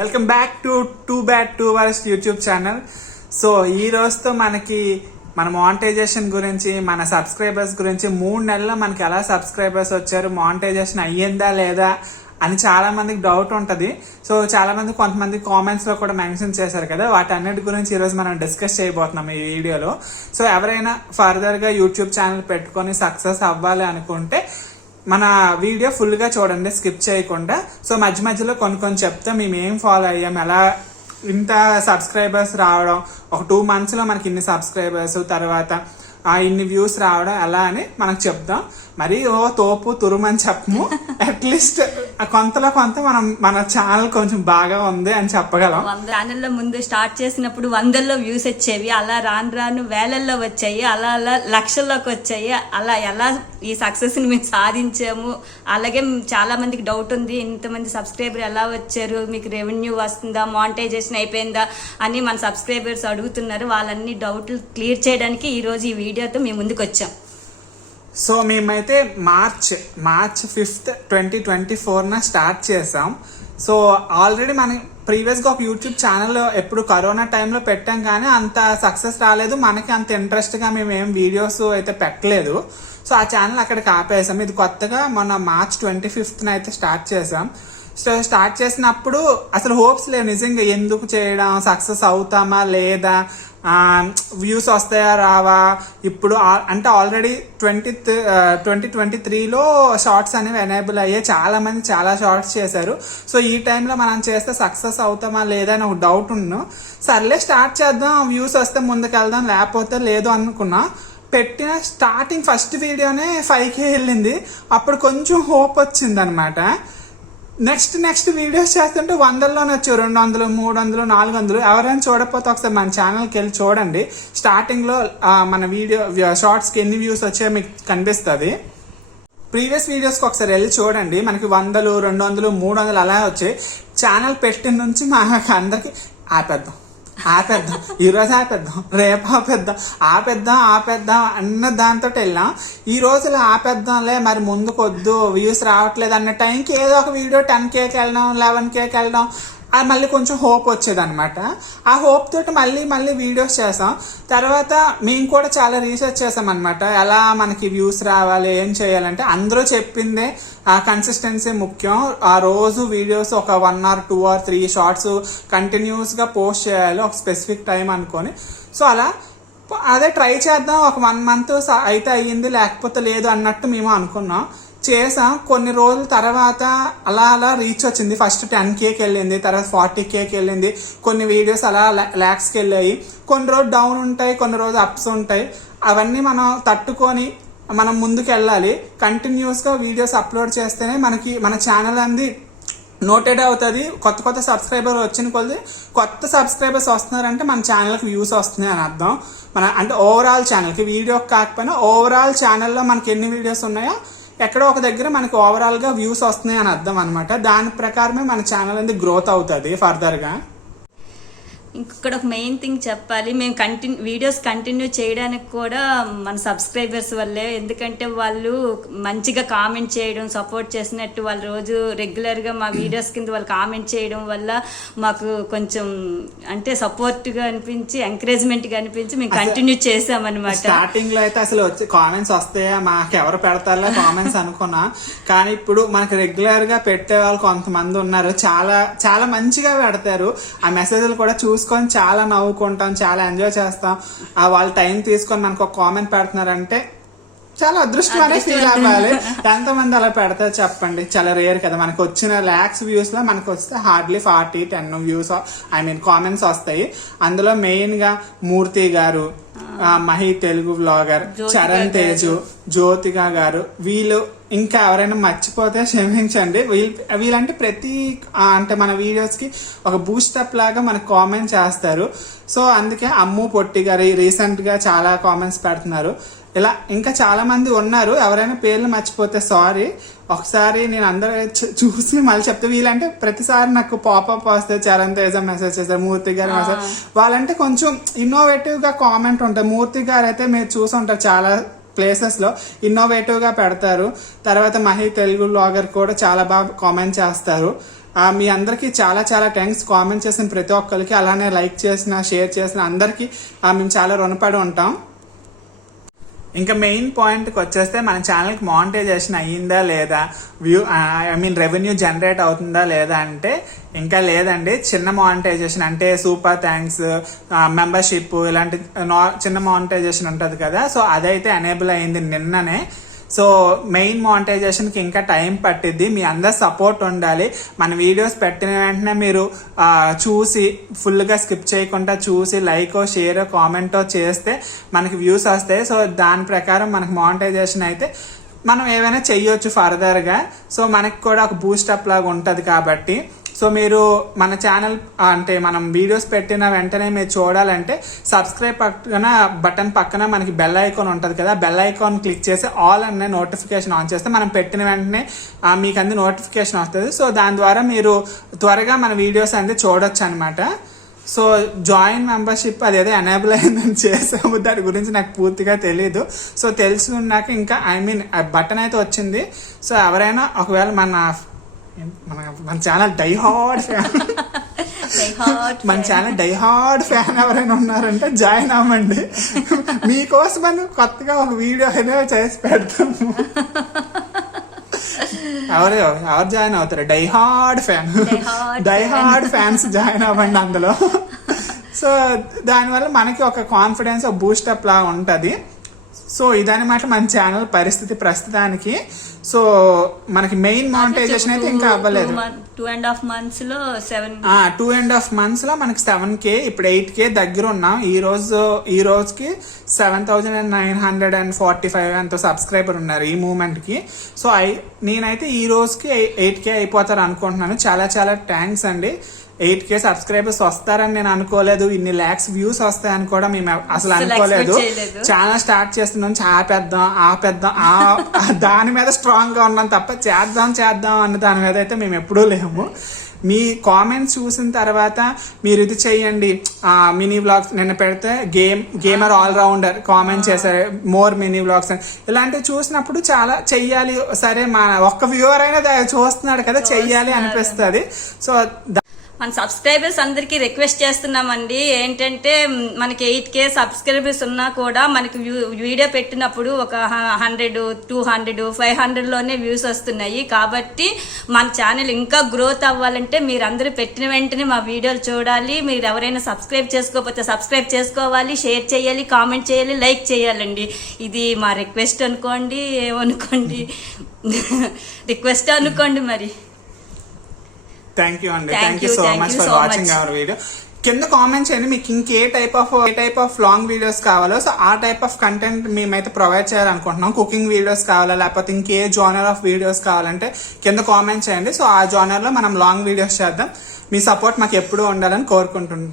Welcome back to too bad to worst YouTube channel. So ఈ రోజుతో మనకి మన మానిటైజేషన్ గురించి మన సబ్స్క్రైబర్స్ గురించి మూడు నెలల్లో మనకి ఎలా సబ్స్క్రైబర్స్ వచ్చారు మానిటైజేషన్ అయ్యిందా లేదా అని చాలా మందికి డౌట్ ఉంటుంది. సో చాలా మంది కొంతమంది కామెంట్స్లో కూడా మెన్షన్ చేశారు కదా వాటి అన్నిటి గురించి ఈరోజు మనం డిస్కస్ చేయబోతున్నాం ఈ వీడియోలో. సో ఎవరైనా ఫర్దర్గా యూట్యూబ్ ఛానల్ పెట్టుకొని సక్సెస్ అవ్వాలి అనుకుంటే మన వీడియో ఫుల్గా చూడండి స్కిప్ చేయకుండా. సో మధ్య మధ్యలో కొన్ని కొన్ని చెప్తే మేము ఏం ఫాలో అయ్యాం ఎలా ఇంత సబ్స్క్రైబర్స్ రావడం ఒక టూ మంత్స్లో మనకి ఇన్ని సబ్స్క్రైబర్స్ తర్వాత ఆ ఇన్ని వ్యూస్ రావడం ఎలా అని మనకు చెప్దాం. మరి ఓ తోపు తురుమని చెప్పము. అట్లీస్ట్ కొంతలో కొంత మనం మన ఛానల్ కొంచెం బాగా ఉంది అని చెప్పగలం. వంద ఛానల్లో ముందు స్టార్ట్ చేసినప్పుడు వందల్లో వ్యూస్ వచ్చేవి అలా రాను రాను వేలల్లో వచ్చాయి అలా అలా లక్షల్లోకి వచ్చాయి. అలా ఎలా ఈ సక్సెస్ని మేము సాధించాము? అలాగే చాలా మందికి డౌట్ ఉంది ఇంతమంది సబ్స్క్రైబర్ ఎలా వచ్చారు? మీకు రెవెన్యూ వస్తుందా? మానిటైజేషన్ అయిపోయిందా? అని మన సబ్స్క్రైబర్స్ అడుగుతున్నారు. వాళ్ళన్ని డౌట్లు క్లియర్ చేయడానికి ఈ రోజు ఈ వీడియోతో మేము ముందుకు వచ్చాం. సో మేమైతే March March fifth twenty twenty ఫోర్న start చేసాం. సో ఆల్రెడీ మనం ప్రీవియస్గా ఒక యూట్యూబ్ ఛానల్ ఎప్పుడు కరోనా టైంలో పెట్టాం కానీ అంత సక్సెస్ రాలేదు. మనకి అంత ఇంట్రెస్ట్గా మేము ఏం వీడియోస్ అయితే పెట్టలేదు. సో ఆ ఛానల్ అక్కడికి ఆపేసాం. ఇది కొత్తగా మొన్న మార్చ్ ట్వంటీ ఫిఫ్త్న అయితే స్టార్ట్ చేసాం. స్టార్ట్ చేసినప్పుడు అసలు హోప్స్ లేవు. నిజంగా ఎందుకు చేయడం? సక్సెస్ అవుతామా లేదా? వ్యూస్ వస్తాయా రావా? ఇప్పుడు అంటే ఆల్రెడీ ట్వంటీ ట్వంటీ ట్వంటీ త్రీలో షార్ట్స్ అనేవి ఎనేబుల్ అయ్యాయి. చాలా మంది చాలా షార్ట్స్ చేశారు. సో ఈ టైంలో మనం చేస్తే సక్సెస్ అవుతామా లేదా అని ఒక డౌట్ ఉన్ను సర్లే స్టార్ట్ చేద్దాం. వ్యూస్ వస్తే ముందుకెళ్దాం. లేకపోతే లేదు అనుకున్నా. పెట్టిన స్టార్టింగ్ ఫస్ట్ వీడియోనే ఫైవ్ కే వెళ్ళింది. అప్పుడు కొంచెం హోప్ వచ్చింది అనమాట నెక్స్ట్ నెక్స్ట్ వీడియోస్ చేస్తుంటే వందల్లోనే వచ్చి రెండు వందలు మూడు వందలు నాలుగు వందలు. ఎవరైనా చూడకపోతే ఒకసారి మన ఛానల్కి వెళ్ళి చూడండి. స్టార్టింగ్లో మన వీడియో షార్ట్స్కి ఎన్ని వ్యూస్ వచ్చాయో మీకు కనిపిస్తుంది. ప్రీవియస్ వీడియోస్కి ఒకసారి వెళ్ళి చూడండి. మనకి వందలు రెండు వందలు మూడు వందలు అలా వచ్చాయి. ఛానల్ పెట్టిన నుంచి మనకు అందరికి ఆపేద్దాం. ఆపేద్దాం. ఈరోజు రోజు ఆపేద్దాం. రేపు ఆపేద్దాం. ఆపేద్దాం ఆపేద్దాం అన్న దాంతో వెళ్ళాం. ఈ రోజులో ఆపేద్దాంలే మరి ముందుకొద్దు వ్యూస్ రావట్లేదు అన్న టైంకి ఏదో ఒక వీడియో టెన్ కేకి వెళ్ళడం లెవెన్ కేకి వెళ్ళడం అది మళ్ళీ కొంచెం హోప్ వచ్చేది అనమాట ఆ హోప్ తోటి మళ్ళీ మళ్ళీ వీడియోస్ చేసాం తర్వాత మేము కూడా చాలా రీసెర్చ్ చేసాం అనమాట ఎలా మనకి వ్యూస్ రావాలి ఏం చేయాలంటే అందరూ చెప్పిందే ఆ కన్సిస్టెన్సీ ముఖ్యం. ఆ రోజు వీడియోస్ ఒక one or two or three shorts కంటిన్యూస్గా పోస్ట్ చేయాలి ఒక స్పెసిఫిక్ టైం అనుకొని. సో అలా అదే ట్రై చేద్దాం. ఒక వన్ మంత్ అయితే అయ్యింది లేకపోతే లేదు అన్నట్టు మేము అనుకున్నాం. చేసాం. కొన్ని రోజుల తర్వాత అలా అలా రీచ్ వచ్చింది. ఫస్ట్ టెన్ కేకి వెళ్ళింది తర్వాత ఫార్టీ కేకి వెళ్ళింది. కొన్ని వీడియోస్ అలా ల్యాక్స్కి వెళ్ళాయి. కొన్ని రోజులు డౌన్ ఉంటాయి కొన్ని రోజులు అప్స్ ఉంటాయి. అవన్నీ మనం తట్టుకొని మనం ముందుకు వెళ్ళాలి. కంటిన్యూస్గా వీడియోస్ అప్లోడ్ చేస్తేనే మనకి మన ఛానల్ అంది నోటెడ్ అవుతుంది. కొత్త కొత్త సబ్స్క్రైబర్ వచ్చిన కొద్ది కొత్త సబ్స్క్రైబర్స్ వస్తున్నారంటే మన ఛానల్కి వ్యూస్ వస్తున్నాయి అని అర్థం. మన అంటే ఓవరాల్ ఛానల్కి వీడియో కాకపోయినా ఓవరాల్ ఛానల్లో మనకి ఎన్ని వీడియోస్ ఉన్నాయో ఎక్కడో ఒక దగ్గర మనకు ఓవరాల్గా వ్యూస్ వస్తున్నాయి అని అర్థం అనమాట దాని ప్రకారమే మన ఛానల్ అనేది గ్రోత్ అవుతుంది ఫర్దర్గా ఇంకొకటి ఒక మెయిన్ థింగ్ చెప్పాలి. మేము కంటిన్యూ వీడియోస్ కంటిన్యూ చేయడానికి కూడా మన సబ్స్క్రైబర్స్ వల్లే. ఎందుకంటే వాళ్ళు మంచిగా కామెంట్ చేయడం సపోర్ట్ చేసినట్టు వాళ్ళు రోజు రెగ్యులర్గా మా వీడియోస్ కింద వాళ్ళు కామెంట్ చేయడం వల్ల మాకు కొంచెం అంటే సపోర్ట్గా అనిపించి ఎంకరేజ్మెంట్గా అనిపించి మేము కంటిన్యూ చేసామన్నమాట స్టార్టింగ్లో అయితే అసలు వచ్చి కామెంట్స్ వస్తాయా? మాకు ఎవరు పెడతారులే కామెంట్స్ అనుకున్నా. కానీ ఇప్పుడు మనకి రెగ్యులర్గా పెట్టే వాళ్ళు కొంతమంది ఉన్నారు. చాలా చాలా మంచిగా పెడతారు. ఆ మెసేజ్లు కూడా చూసుకొని చాలా నవ్వుకుంటాం చాలా ఎంజాయ్ చేస్తాం. ఆ వాళ్ళ టైం తీసుకొని మనకు ఒక కామెంట్ పెడుతున్నారంటే చాలా అదృష్టం అనే ఫీల్ అవ్వాలి. ఎంతమంది అలా పెడతారు చెప్పండి. చాలా రేర్ కదా. మనకు వచ్చిన ల్యాక్స్ వ్యూస్లో మనకు వస్తే hardly forty ten views I mean comments వస్తాయి. అందులో మెయిన్గా మూర్తి గారు మహి తెలుగు వ్లాగర్ చరణ్ తేజు జ్యోతిక గారు వీళ్ళు ఇంకా ఎవరైనా మర్చిపోతే క్షమించండి. వీళ్ళు వీళ్ళంటే ప్రతి అంటే మన వీడియోస్కి ఒక బూస్టప్ లాగా మనకు కామెంట్ చేస్తారు. సో అందుకే అమ్ము పొట్టి గారు రీసెంట్గా చాలా కామెంట్స్ పెడుతున్నారు. ఇలా ఇంకా చాలా మంది ఉన్నారు. ఎవరైనా పేర్లు మర్చిపోతే సారీ ఒకసారి నేను అందరూ చూసి మళ్ళీ చెప్తే వీళ్ళంటే ప్రతిసారి నాకు పాపప్ వస్తే చరణ్ తేజ మెసేజ్ చేస్తారు మూర్తి గారు మెసేజ్ వాళ్ళంటే కొంచెం ఇన్నోవేటివ్గా కామెంట్ ఉంటుంది మూర్తి గారు అయితే మీరు చూసి ఉంటారు చాలా ప్లేసెస్లో. ఇన్నోవేటివ్గా పెడతారు. తర్వాత మహి తెలుగు బ్లాగర్ కూడా చాలా బాగా కామెంట్ చేస్తారు. మీ అందరికీ చాలా చాలా థ్యాంక్స్ కామెంట్ చేసిన ప్రతి ఒక్కరికి అలానే లైక్ చేసిన షేర్ చేసిన అందరికీ మేము చాలా రుణపడి ఉంటాం. ఇంకా మెయిన్ పాయింట్కి వచ్చేస్తే మన ఛానల్కి మానిటైజేషన్ అయ్యిందా లేదా? View I mean revenue generate అవుతుందా లేదా అంటే ఇంకా లేదండి. చిన్న మానిటైజేషన్ అంటే సూపర్ థ్యాంక్స్ మెంబర్షిప్ ఇలాంటి నా- చిన్న మానిటైజేషన్ ఉంటుంది కదా. సో అదైతే ఎనేబుల్ అయింది నిన్ననే. సో మెయిన్ మానిటైజేషన్కి ఇంకా టైం పట్టిద్ది. మీ అందరు సపోర్ట్ ఉండాలి. మన వీడియోస్ పెట్టిన వెంటనే మీరు చూసి ఫుల్గా స్కిప్ చేయకుండా చూసి లైక్ షేర్ కామెంటో చేస్తే మనకి వ్యూస్ వస్తాయి. సో దాని ప్రకారం మనకు మానిటైజేషన్ అయితే మనం ఏమైనా చెయ్యొచ్చు ఫర్దర్గా సో మనకి కూడా ఒక బూస్టప్ లాగా ఉంటుంది కాబట్టి. సో మీరు మన ఛానల్ అంటే మనం వీడియోస్ పెట్టిన వెంటనే మీరు చూడాలంటే సబ్స్క్రైబ్ పక్కన బటన్ పక్కన మనకి బెల్ ఐకాన్ ఉంటుంది కదా బెల్ ఐకాన్ క్లిక్ చేసి ఆల్ అనే నోటిఫికేషన్ ఆన్ చేస్తే మనం పెట్టిన వెంటనే మీకు అంది నోటిఫికేషన్ వస్తుంది. సో దాని ద్వారా మీరు త్వరగా మన వీడియోస్ అనేది చూడొచ్చు అనమాట సో జాయిన్ మెంబర్షిప్ అదేదో ఎనేబుల్ అయిందని చేసాము. దాని గురించి నాకు పూర్తిగా తెలియదు సో తెలుసుకున్నాక ఇంకా ఐ మీన్ బటన్ అయితే వచ్చింది. సో ఎవరైనా ఒకవేళ మన మన మన ఛానల్ డై హార్డ్ ఫ్యాన్. మన. ఛానల్ డై హార్డ్ ఫ్యాన్ ఎవరైనా ఉన్నారంటే జాయిన్ అవ్వండి. మీకోసం కొత్తగా ఒక వీడియో అయినా చేసి పెడతాము. ఎవరు ఎవరు జాయిన్ అవుతారు? Die hard fan. Die. Hard fans join అవ్వండి అందులో. సో దానివల్ల మనకి ఒక కాన్ఫిడెన్స్ ఒక బూస్టప్ లా ఉంటది. సో ఇదన్నమాట మన ఛానల్ పరిస్థితి ప్రస్తుతానికి. సో మనకి మెయిన్ మానిటైజేషన్ అయితే ఇంకా అవ్వలేదు. టూ అండ్ హాఫ్ మంత్స్లో సెవెన్ టూ అండ్ హాఫ్ మంత్స్లో మనకి సెవెన్ కే ఇప్పుడు ఎయిట్ కే దగ్గర ఉన్నాం. ఈ రోజు ఈ రోజుకి seven thousand and nine hundred and forty five అంత సబ్స్క్రైబర్ ఉన్నారు ఈ మూమెంట్కి. సో ఐ నేనైతే ఈ రోజుకి ఎయిట్ కే అయిపోతారు అనుకుంటున్నాను. చాలా చాలా థ్యాంక్స్ అండి. ఎయిట్ కే సబ్స్క్రైబర్స్ వస్తారని నేను అనుకోలేదు. ఇన్ని ల్యాక్స్ వ్యూస్ వస్తాయని కూడా మేము అసలు అనుకోలేదు. ఛానల్ స్టార్ట్ చేస్తున్నాం. ఆపేద్దాం ఆపేద్దాం ఆ ఆ దాని మీద గా ఉన్నాం తప్ప చేద్దాం చేద్దాం అన్న దాని మీద అయితే మేము ఎప్పుడూ లేము. మీ కామెంట్స్ చూసిన తర్వాత మీరు ఇది చెయ్యండి మినీ బ్లాగ్స్ నిన్న పెడితే game gamer all rounder comment చేశారు. మోర్ మినీ బ్లాగ్స్ అని. ఇలాంటివి చూసినప్పుడు చాలా చెయ్యాలి. సరే మా ఒక్క వ్యూవర్ అయినా చూస్తున్నాడు కదా చెయ్యాలి అనిపిస్తుంది. సో మన సబ్స్క్రైబర్స్ అందరికీ రిక్వెస్ట్ చేస్తున్నామండి. ఏంటంటే మనకి ఎయిట్ కే సబ్స్క్రైబర్స్ ఉన్నా కూడా మనకి వ్యూ- వీడియో పెట్టినప్పుడు ఒక హండ్రెడ్ టూ హండ్రెడ్ ఫైవ్ హండ్రెడ్లోనే వ్యూస్ వస్తున్నాయి. కాబట్టి మన ఛానల్ ఇంకా గ్రోత్ అవ్వాలంటే మీరు అందరూ పెట్టిన వెంటనే మా వీడియోలు చూడాలి. మీరు ఎవరైనా సబ్స్క్రైబ్ చేసుకోకపోతే సబ్స్క్రైబ్ చేసుకోవాలి. షేర్ చేయాలి కామెంట్ చేయాలి లైక్ చేయాలండి. ఇది మా రిక్వెస్ట్ అనుకోండి ఏమనుకోండి? రిక్వెస్ట్ అనుకోండి మరి. థ్యాంక్ యూ అండి thank you so much for watching. Our video కింద కామెంట్ చేయండి మీకు ఇంకే type of a type of long videos కావాలో. సో ఆ టైప్ ఆఫ్ కంటెంట్ మేమైతే ప్రొవైడ్ చేయాలనుకుంటున్నాం. కుకింగ్ వీడియోస్ కావాలా లేకపోతే ఇంకే జానర్ ఆఫ్ వీడియోస్ కావాలంటే కింద కామెంట్ చేయండి. సో ఆ జానర్లో మనం లాంగ్ వీడియోస్ చేద్దాం. మీ సపోర్ట్ మాకు ఎప్పుడూ ఉండాలని కోరుకుంటున్నాం.